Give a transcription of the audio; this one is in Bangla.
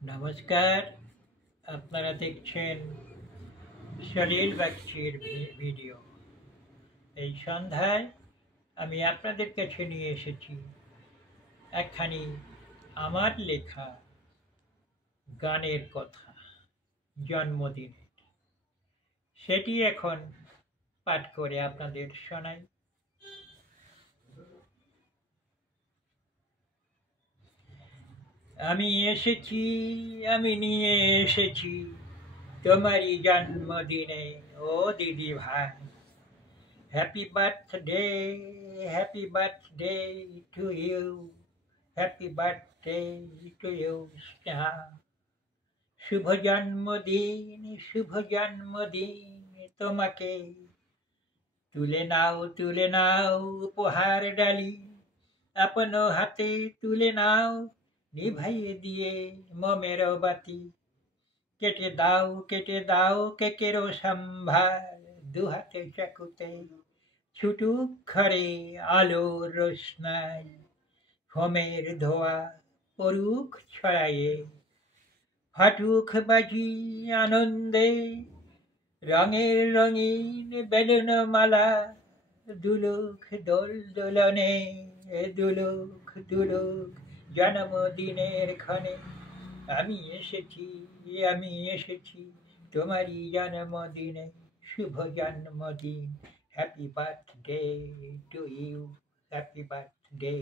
নমস্কার। আপনারা দেখছেন সলিল বাগচির ভিডিও। এই সন্ধ্যায় আমি আপনাদের কাছে নিয়ে এসেছি একখানি আমার লেখা গানের কথা, জন্মদিনের। সেটি এখন পাঠ করে আপনাদের শোনাই। আমি এসেছি, আমি নিয়ে এসেছি তোমারই জন্মদিনে ও দিদি ভাই। Happy birthday, happy birthday to you, happy birthday to you Sneha. শুভ জন্মদিন, শুভ জন্মদিন তোমাকে। তুলে নাও উপহার ডালি, আপন হাতে তুলে নাও নিভাইয়ে দিয়ে মমের বাতি। কেটে দাও কেকেরও সম্ভার, দু হাতে চাকুতে ছুটুক ঘরে আলোর রোশনাই। হোমের ধোয়া পড়ুক ছড়ায়ে, ফাটুক বাজি আনন্দে। রঙের রঙিন বেলুন মালা দুলুক দোল দোলনে, দুলুক দুলুক জন্মদিনের ক্ষণে। আমি এসেছি তোমারই জন্মদিনে। শুভ জন্মদিন, happy birthday to you, happy birthday.